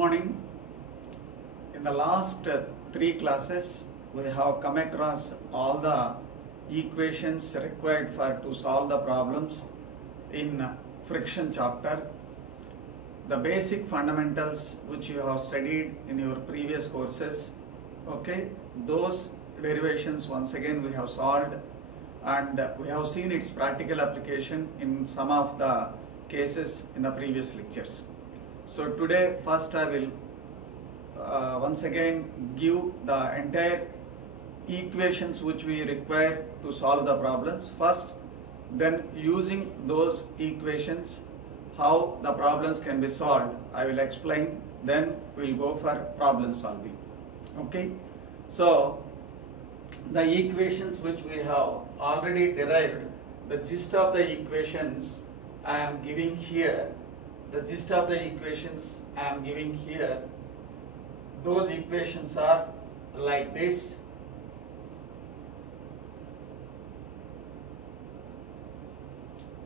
morning. In the last three classes, we have come across all the equations required to solve the problems in friction chapter. The basic fundamentals which you have studied in your previous courses, okay, those derivations once again we have solved, and we have seen its practical application in some of the cases in the previous lectures. So today first I will once again give the entire equations which we require to solve the problems first, then using those equations how the problems can be solved I will explain, then we will go for problem solving. Okay, so the equations which we have already derived, the gist of the equations I am giving here. The gist of the equations I am giving here. Those equations are like this.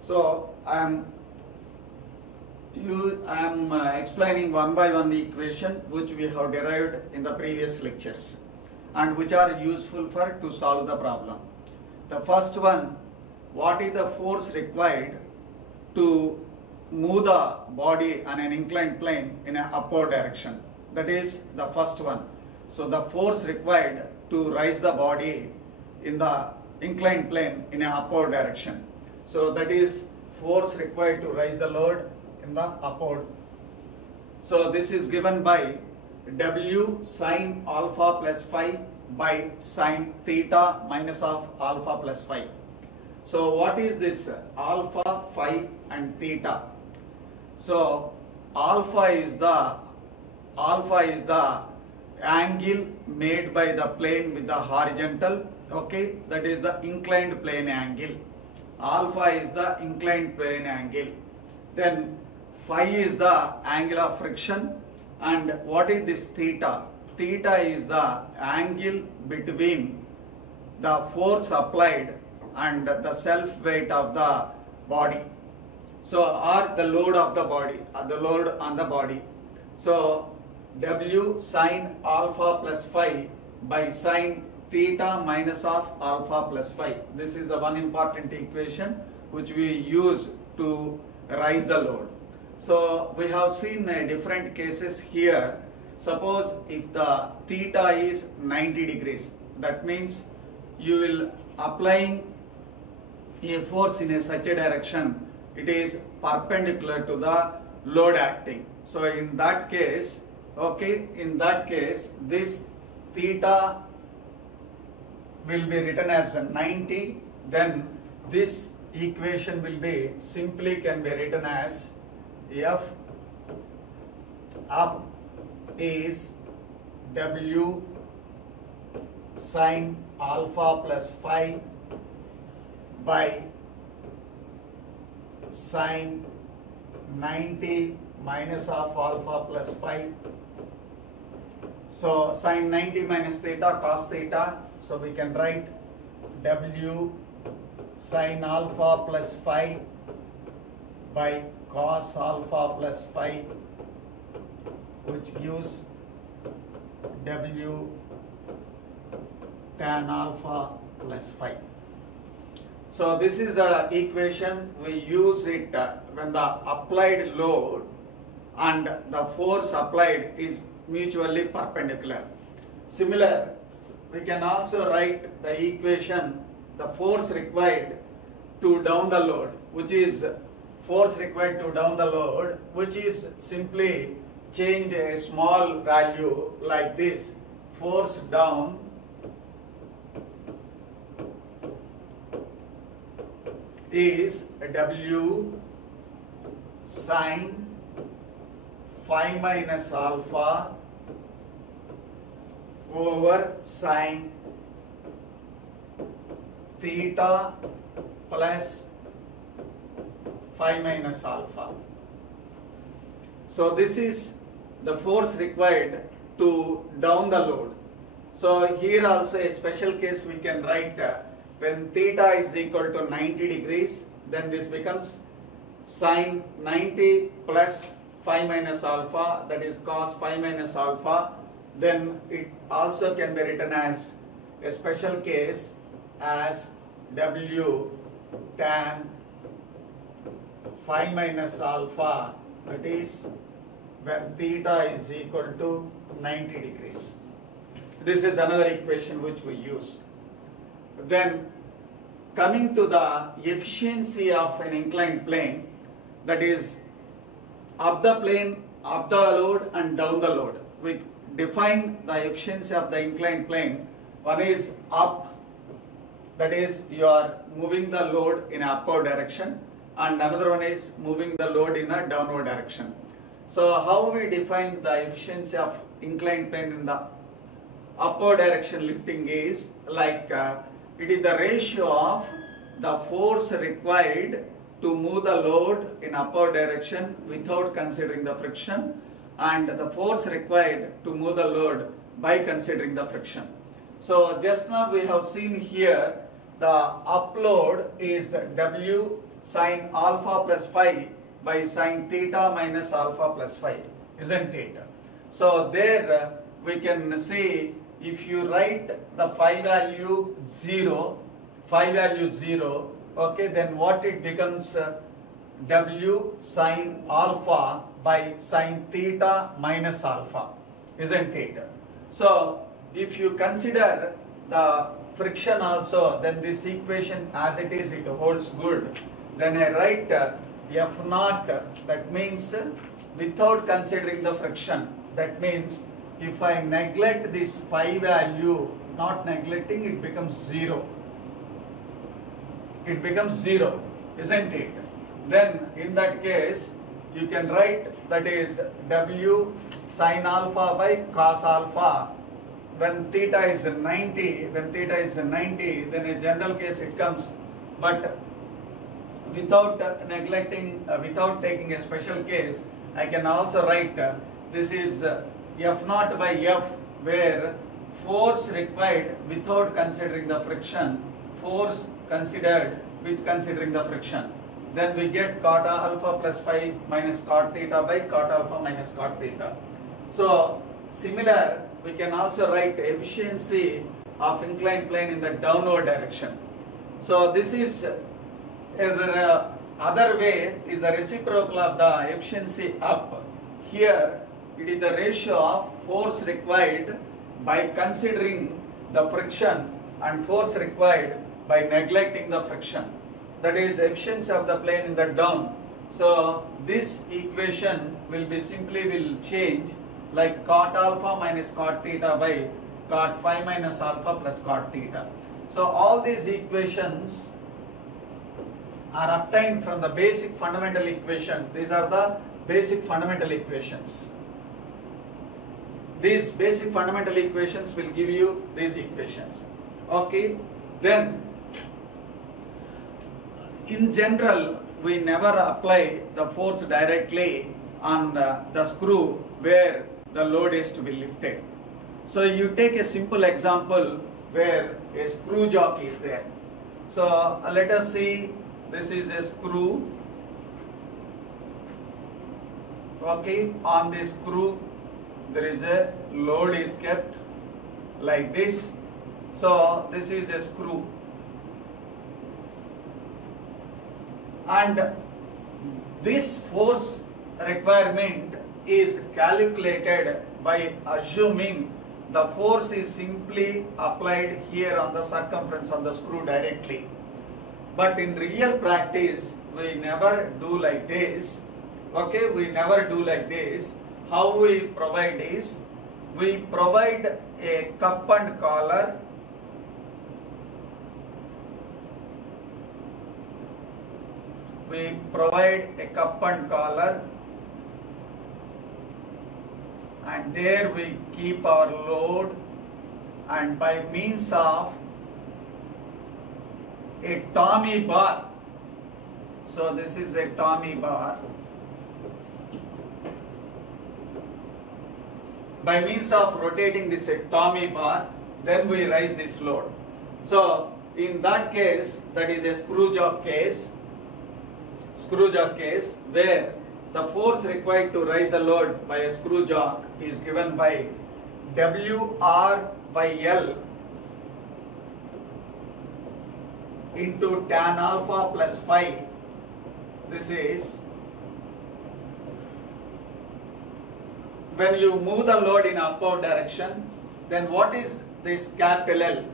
So I am explaining one by one equation which we have derived in the previous lectures and which are useful to solve the problem. The first one, what is the force required to move the body on an inclined plane in an upward direction? That is the first one. So the force required to raise the body in the inclined plane in an upward direction. So that is force required to raise the load in the upward. So this is given by W sine alpha plus phi by sine theta minus of alpha plus phi. So what is this alpha, phi and theta? So alpha is the angle made by the plane with the horizontal, okay, that is the inclined plane angle. Alpha is the inclined plane angle. Then phi is the angle of friction, and what is this theta? Theta is the angle between the force applied and the self weight of the body. So or the load of the body, the load on the body. So W sine alpha plus phi by sine theta minus of alpha plus phi. This is the one important equation which we use to raise the load. So we have seen different cases here. Suppose if the theta is 90 degrees, that means you will applying a force in such a direction, it is perpendicular to the load acting. So in that case, okay, in that case this theta will be written as 90, then this equation will be simply can be written as F up is W sine alpha plus phi by sine 90 minus of alpha plus phi. So sine 90 minus theta cos theta, so we can write W sine alpha plus phi by cos alpha plus phi, which gives W tan alpha plus phi. So this is the equation. We use it when the applied load and the force applied is mutually perpendicular. Similar, we can also write the equation, the force required to down the load, which is force required to down the load, which is simply change a small value like this. Force down is W sine phi minus alpha over sine theta plus phi minus alpha. So this is the force required to down the load. So here also a special case we can write when theta is equal to 90 degrees, then this becomes sine 90 plus phi minus alpha, that is cos phi minus alpha. Then it also can be written as a special case as W tan phi minus alpha, that is when theta is equal to 90 degrees. This is another equation which we use. Then coming to the efficiency of an inclined plane, that is up the plane, up the load and down the load. We define the efficiency of the inclined plane. One is up, that is you are moving the load in upward direction, and another one is moving the load in a downward direction. So how we define the efficiency of inclined plane in the upward direction lifting is like it is the ratio of the force required to move the load in upward direction without considering the friction, and the force required to move the load by considering the friction. So just now we have seen here the upload is W sin alpha plus phi by sin theta minus alpha plus phi, isn't it? So there we can see, if you write the phi value 0, okay, then what it becomes W sin alpha by sin theta minus alpha, isn't it? So if you consider the friction also, then this equation as it is, it holds good. Then I write F naught, that means without considering the friction. That means if I neglect this phi value, not neglecting, it becomes 0. It becomes 0, isn't it? Then in that case, you can write that is W sin alpha by cos alpha. When theta is 90, then in general case it comes, but without neglecting, without taking a special case, I can also write this is F naught by F, where force required without considering the friction, force considered with considering the friction. Then we get cot alpha plus phi minus cot theta by cot alpha minus cot theta. So similar, we can also write efficiency of inclined plane in the downward direction. So this is other way is the reciprocal of the efficiency up. Here it is the ratio of force required by considering the friction and force required by neglecting the friction. That is efficiency of the plane in the down. So this equation will be simply will change like cot alpha minus cot theta by cot phi minus alpha plus cot theta. So all these equations are obtained from the basic fundamental equation. These are the basic fundamental equations. These basic fundamental equations will give you these equations. Okay, then in general we never apply the force directly on the screw where the load is to be lifted. So you take a simple example where a screw jack is there. So let us see, this is a screw. Okay, on this screw there is a load is kept like this. So this is a screw, and this force requirement is calculated by assuming the force is simply applied here on the circumference of the screw directly. But in real practice we never do like this. Okay, we never do like this. How we provide is, we provide a cup and collar. We provide a cup and collar, and there we keep our load, and by means of a Tommy bar. So this is a Tommy bar. By means of rotating this Tommy bar, then we raise this load. So in that case, that is a screw jack case where the force required to raise the load by a screw jack is given by WR by L into tan alpha plus phi. This is when you move the load in upward direction, then what is this capital L?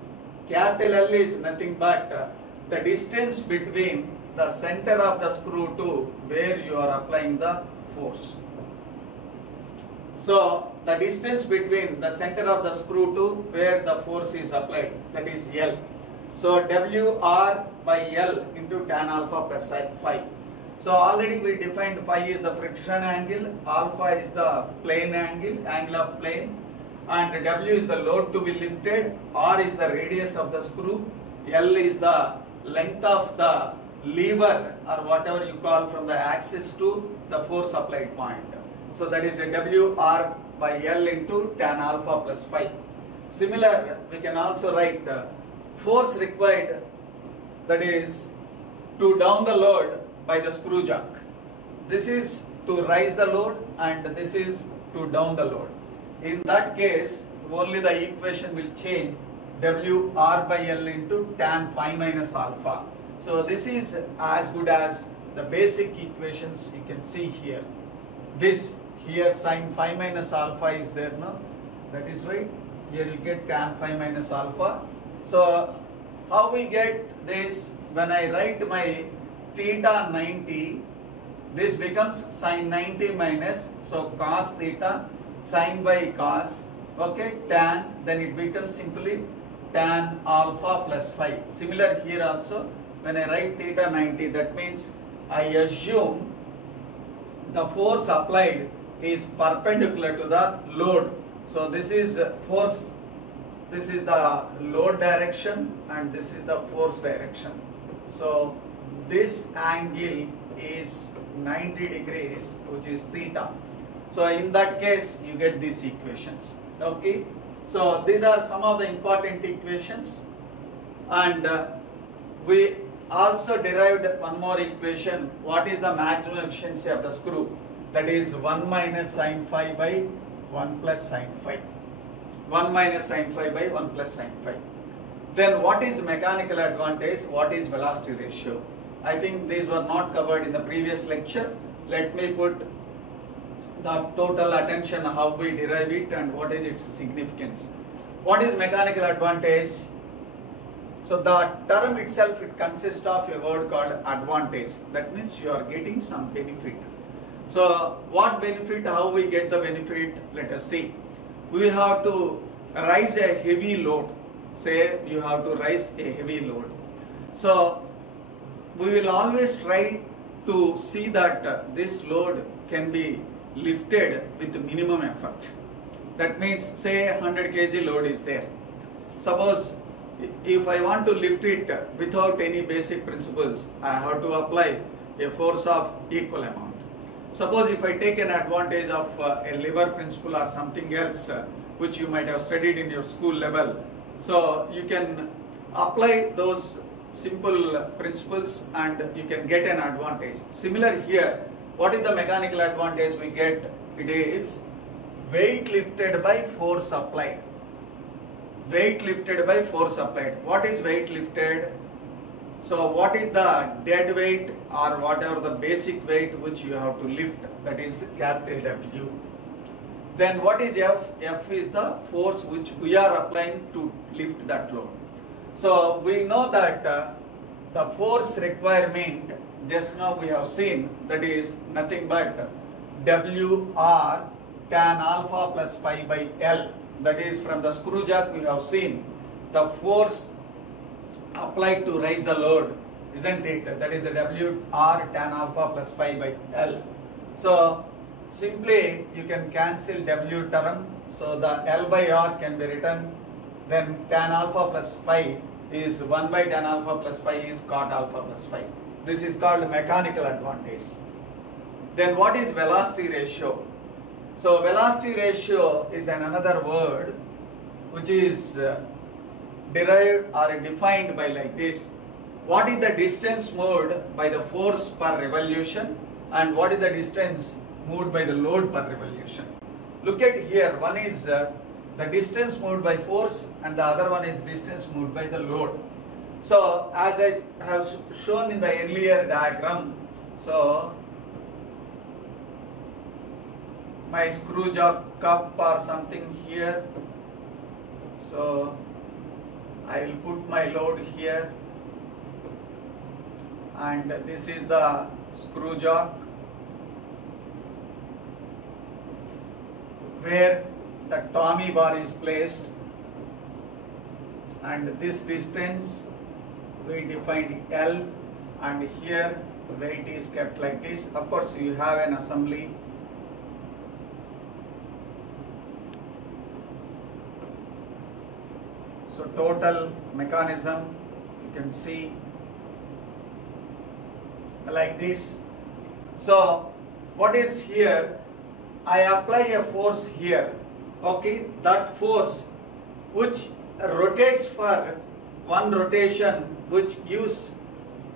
Capital L is nothing but the distance between the center of the screw to where you are applying the force. So the distance between the center of the screw to where the force is applied, that is L. So WR by L into tan alpha plus phi. So already we defined phi is the friction angle, alpha is the plane angle, angle of plane, and W is the load to be lifted, R is the radius of the screw, L is the length of the lever or whatever you call from the axis to the force applied point. So that is a WR by L into tan alpha plus phi. Similar, we can also write force required, that is to down the load by the screw jack. This is to raise the load and this is to down the load. In that case, only the equation will change, WR by L into tan phi minus alpha. So this is as good as the basic equations you can see here. This here sin phi minus alpha is there now. That is why here you get tan phi minus alpha. So how we get this? When I write my theta 90, this becomes sin 90 minus, so cos theta, sin by cos, okay, tan, then it becomes simply tan alpha plus phi. Similar here also, when I write theta 90, that means I assume the force applied is perpendicular to the load. So this is force, this is the load direction and this is the force direction. So this angle is 90 degrees, which is theta. So in that case, you get these equations. Okay. So these are some of the important equations, and we also derived one more equation. What is the maximum efficiency of the screw? That is 1 minus sin phi by 1 plus sin phi. 1 minus sin phi by 1 plus sin phi. Then what is mechanical advantage? What is velocity ratio? I think these were not covered in the previous lecture. Let me put the total attention how we derive it and what is its significance. What is mechanical advantage? So the term itself, it consists of a word called advantage. That means you are getting some benefit. So what benefit, how we get the benefit? Let us see. We have to raise a heavy load. Say you have to raise a heavy load. So we will always try to see that this load can be lifted with minimum effort. That means say 100 kg load is there. Suppose if I want to lift it without any basic principles, I have to apply a force of equal amount. Suppose if I take an advantage of a lever principle or something else which you might have studied in your school level, so you can apply those simple principles and you can get an advantage. Similar here, what is the mechanical advantage we get? It is weight lifted by force applied. Weight lifted by force applied. What is weight lifted? So what is the dead weight or whatever the basic weight which you have to lift? That is capital W. Then what is F? F is the force which we are applying to lift that load. So we know that the force requirement, just now we have seen, that is nothing but WR tan alpha plus phi by L. That is from the screw jack we have seen the force applied to raise the load, isn't it? That is the WR tan alpha plus phi by L. So simply you can cancel W term, so the L by R can be written, then tan alpha plus phi is 1 by tan alpha plus phi is cot alpha plus phi. This is called mechanical advantage. Then what is velocity ratio? So velocity ratio is another word which is derived or defined by like this. What is the distance moved by the force per revolution and what is the distance moved by the load per revolution. Look at here, one is the distance moved by force and the other one is distance moved by the load. So as I have shown in the earlier diagram, so my screw jaw cup or something here, so I will put my load here, and this is the screw jaw where the Tommy bar is placed, and this distance we defined L, and here the weight is kept like this. Of course you have an assembly. So total mechanism you can see like this. So what is here? I apply a force here, okay, that force which rotates for one rotation, which gives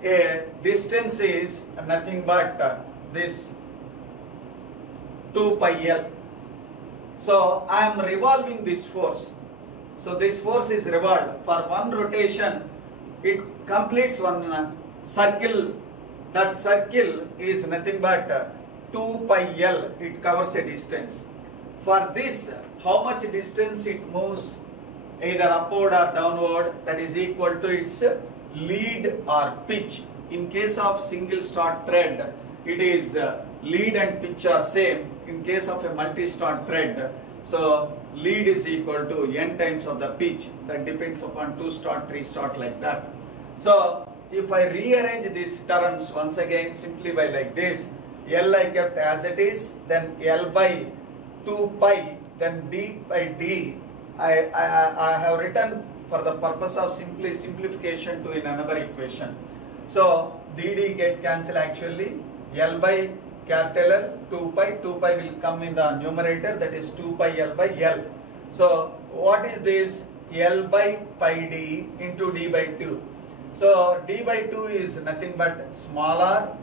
a distance is nothing but this 2 pi L. So I am revolving this force. So this force is revolved. For one rotation, it completes one circle. That circle is nothing but 2 pi L. It covers a distance. For this, how much distance it moves, either upward or downward, that is equal to its lead or pitch. In case of single start thread, it is lead and pitch are same. In case of a multi-start thread, so lead is equal to n times of the pitch. That depends upon 2 start, 3 start, like that. So if I rearrange these terms once again simply by like this, L I kept as it is, then L by 2 pi, then D by D, I have written for the purpose of simplification to in another equation. So dd get cancelled actually, L by capital L, 2 pi will come in the numerator, that is 2 pi L by L. So what is this? L by pi d into d by 2. So d by 2 is nothing but small r,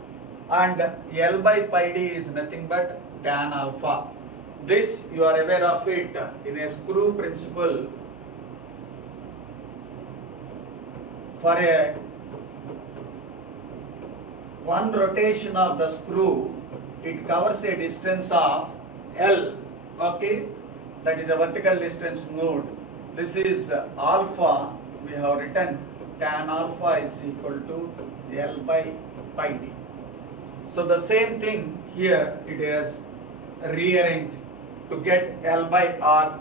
and L by pi d is nothing but tan alpha. This you are aware of it in a screw principle. For a one rotation of the screw, it covers a distance of L, okay, that is a vertical distance moved. This is alpha, we have written tan alpha is equal to L by pi d. So the same thing here, it is rearranged to get L by R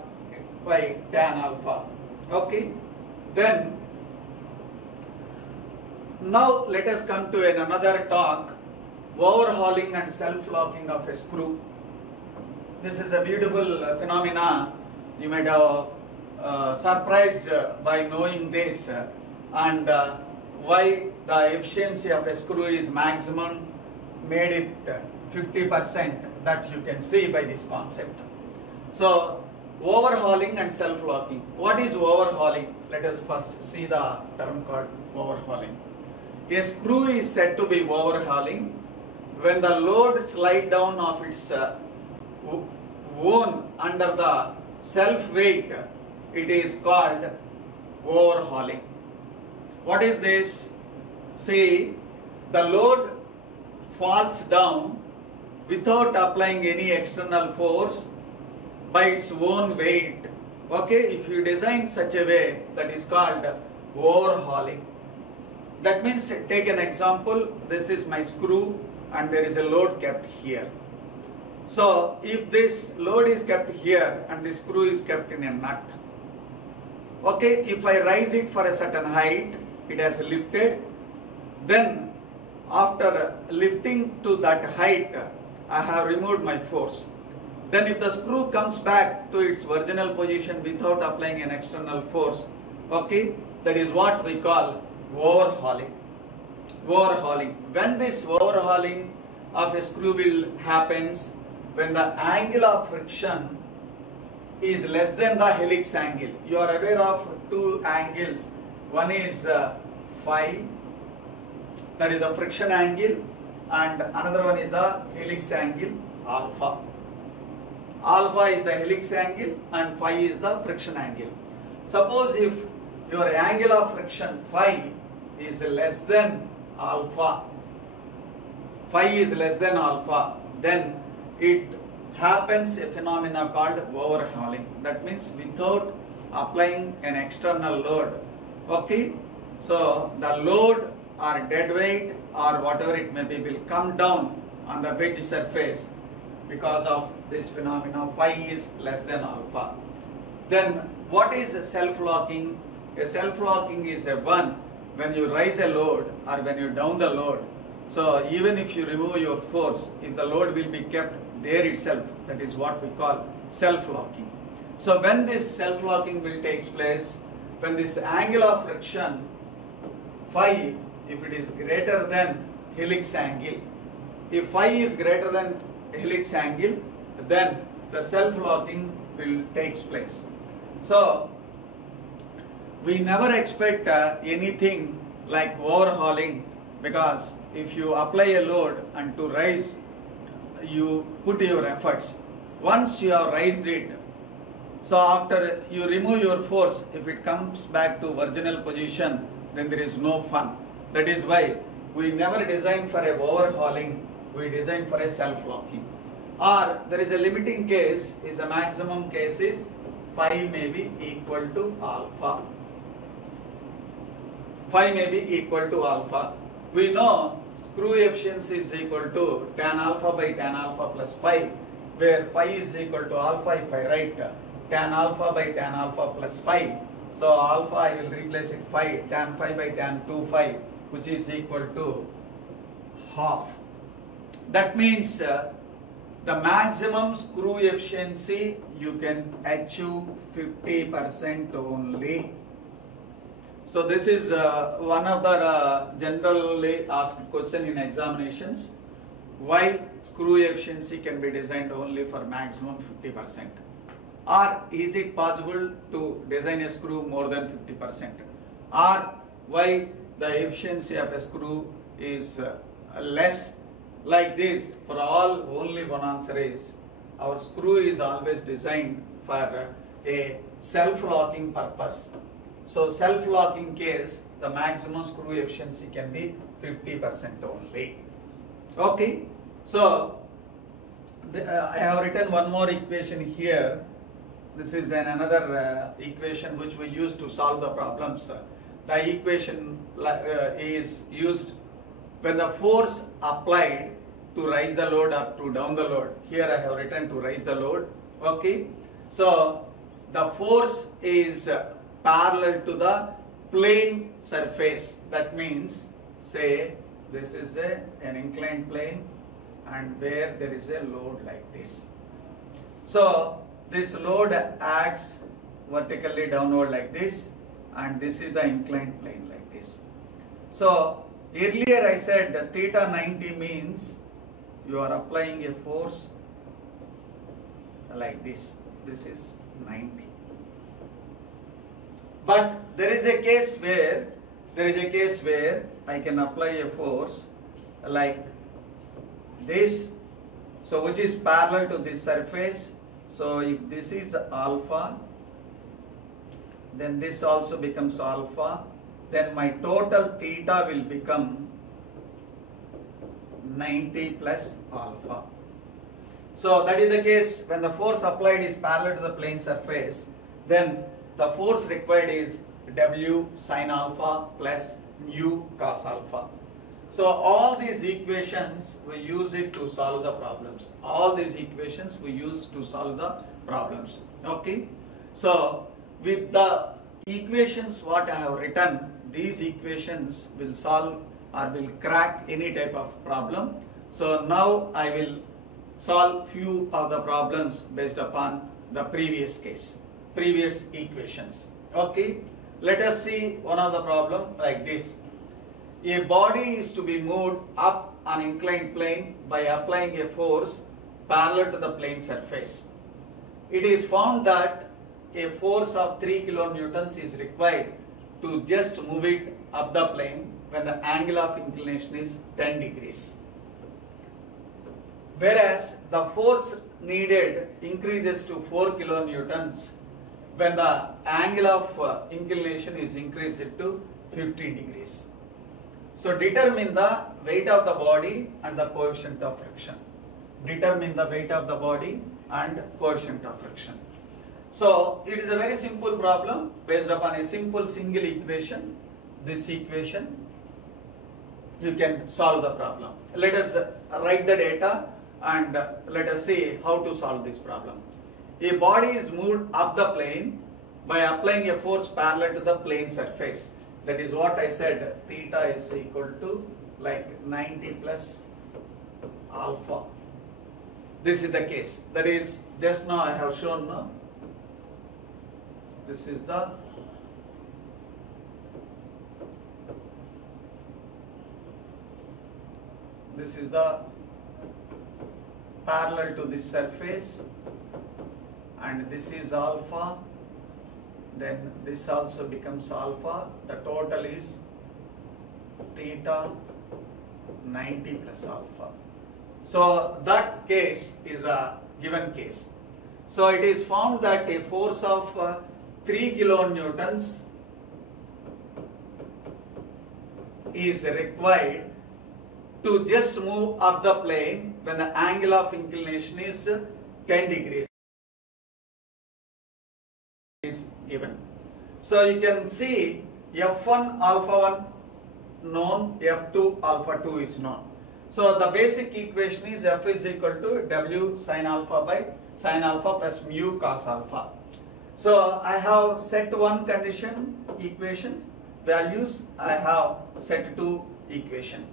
by tan alpha, okay. Then now let us come to another talk, overhauling and self-locking of a screw. This is a beautiful phenomena. You might have surprised by knowing this, and why the efficiency of a screw is maximum, made it 50%, that you can see by this concept. So overhauling and self-locking. What is overhauling? Let us first see the term called overhauling. A screw is said to be overhauling when the load slide down of its own under the self-weight. It is called overhauling. What is this? See, the load falls down without applying any external force by its own weight. Okay, if you design such a way, that is called overhauling. That means, take an example, this is my screw and there is a load kept here. So if this load is kept here and the screw is kept in a nut, okay, if I raise it for a certain height, it has lifted, then after lifting to that height, I have removed my force. Then if the screw comes back to its original position without applying an external force, okay, that is what we call overhauling. Overhauling. When this overhauling of a screw will happens, when the angle of friction is less than the helix angle. You are aware of two angles. One is phi, that is the friction angle, and another one is the helix angle alpha. Alpha is the helix angle and phi is the friction angle. Suppose if your angle of friction phi is less than alpha, then it happens a phenomena called overhauling. That means without applying an external load. Okay, so the load or dead weight or whatever it may be will come down on the wedge surface because of this phenomena. Phi is less than alpha. Then what is self-locking? A self-locking is a one when you raise a load or when you down the load. So even if you remove your force, if the load will be kept there itself, that is what we call self-locking. So when this self-locking will take place, when this angle of friction phi, if it is greater than helix angle, if phi is greater than helix angle, then the self-locking will take place. So we never expect anything like overhauling, because if you apply a load and to rise, you put your efforts. Once you have raised it, so after you remove your force, if it comes back to original position, then there is no fun. That is why we never design for a overhauling, we design for a self-locking. Or there is a limiting case, is a maximum case is phi may be equal to alpha. Phi may be equal to alpha. We know screw efficiency is equal to tan alpha by tan alpha plus phi, where phi is equal to alpha. If I write tan alpha by tan alpha plus phi, so alpha I will replace it phi, tan phi by tan 2 phi, which is equal to half. That means the maximum screw efficiency you can achieve 50% only. So this is one of the generally asked question in examinations. Why screw efficiency can be designed only for maximum 50%? Or is it possible to design a screw more than 50%? Or why the efficiency of a screw is less? Like this, for all only one answer is, our screw is always designed for a self-locking purpose. So self-locking case, the maximum screw efficiency can be 50% only. Okay, so I have written one more equation here. This is another equation which we use to solve the problems. The equation is used when the force applied to raise the load or to down the load. Here I have written to raise the load. Okay, so the force is parallel to the plane surface. That means, say this is an inclined plane and where there is a load like this. So this load acts vertically downward like this, and this is the inclined plane like this. So earlier I said that theta 90 means you are applying a force like this. This is 90. But there is a case where I can apply a force like this, so which is parallel to this surface. So if this is alpha, then this also becomes alpha, then my total theta will become 90 plus alpha. So that is the case when the force applied is parallel to the plane surface, then the force required is W sin alpha plus mu cos alpha. So all these equations we use it to solve the problems. All these equations we use to solve the problems. Okay. So with the equations what I have written, these equations will solve or will crack any type of problem. So now I will solve few of the problems based upon the previous case, previous equations. Okay, let us see one of the problem like this. A body is to be moved up an inclined plane by applying a force parallel to the plane surface. It is found that a force of 3 kilonewtons is required to just move it up the plane when the angle of inclination is 10 degrees. whereas the force needed increases to 4 kilonewtons when the angle of inclination is increased to 15 degrees. So determine the weight of the body and the coefficient of friction. Determine the weight of the body and coefficient of friction. So it is a very simple problem based upon a simple single equation. This equation, you can solve the problem. Let us write the data and let us see how to solve this problem. A body is moved up the plane by applying a force parallel to the plane surface. That is what I said, theta is equal to like 90 plus alpha. This is the case. That is, just now I have shown now. This is the parallel to this surface, and this is alpha, then this also becomes alpha. The total is theta 90 plus alpha. So that case is a given case. So it is found that a force of 3 kilonewtons is required to just move up the plane when the angle of inclination is 10 degrees is given. So you can see F1 alpha 1 known, F2 alpha 2 is known. So the basic equation is F is equal to W sin alpha by sin alpha plus mu cos alpha. So I have set 1 condition equation values, I have set 2 equation.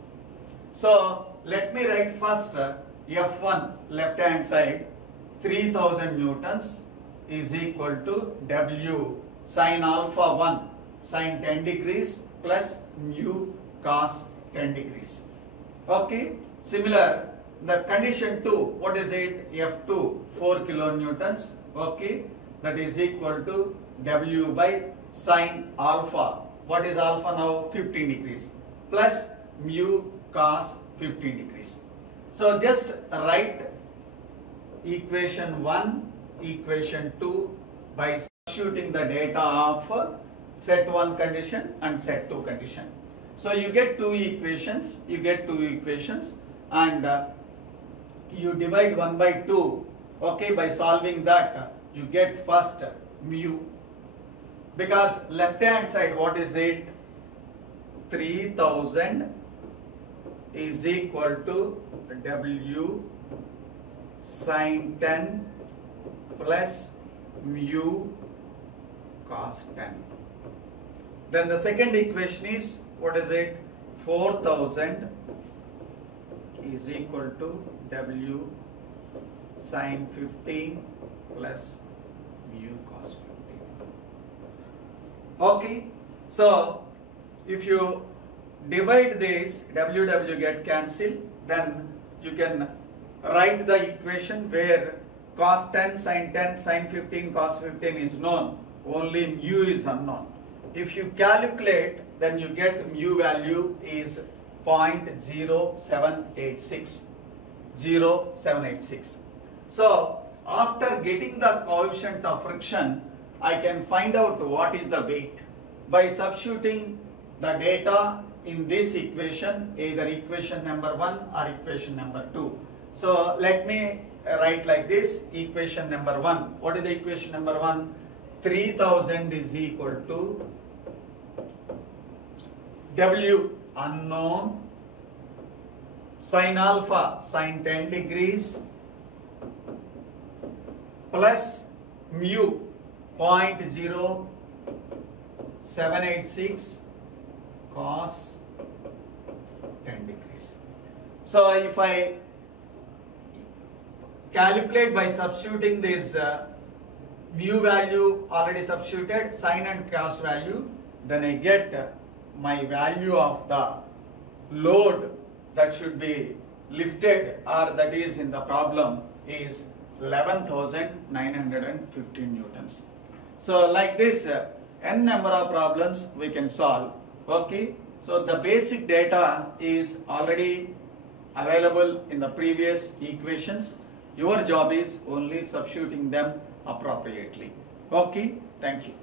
So let me write first F1 left hand side 3000 newtons is equal to W sin alpha 1 sin 10 degrees plus mu cos 10 degrees. Okay, similar the condition 2, what is it? F2 4 kilonewtons, okay, that is equal to W by sin alpha. What is alpha now? 15 degrees plus mu cos 15 degrees. So just write equation 1, equation 2 by substituting the data of set 1 condition and set 2 condition. So you get two equations, and you divide 1 by 2, okay, by solving that you get first mu, because left hand side what is it? 3000 is equal to W sin 10 plus mu cos 10. Then the second equation is, what is it? 4000 is equal to W sin 15 plus mu cos 15. Okay, so if you divide this, W get cancelled, then you can write the equation where cos 10 sin 10 sin 15 cos 15 is known, only mu is unknown. If you calculate, then you get mu value is 0.0786. So after getting the coefficient of friction, I can find out what is the weight by substituting the data in this equation, either equation number 1 or equation number 2. So let me write like this, equation number 1. What is the equation number 1? 3000 is equal to W unknown sin alpha sin 10 degrees plus mu 0.0786 cos 10 degrees. So if I calculate by substituting this mu value already substituted, sin and cos value, then I get my value of the load that should be lifted, or that is in the problem, is 11,915 newtons. So like this, n number of problems we can solve. Okay, so the basic data is already available in the previous equations. Your job is only substituting them appropriately. Okay, thank you.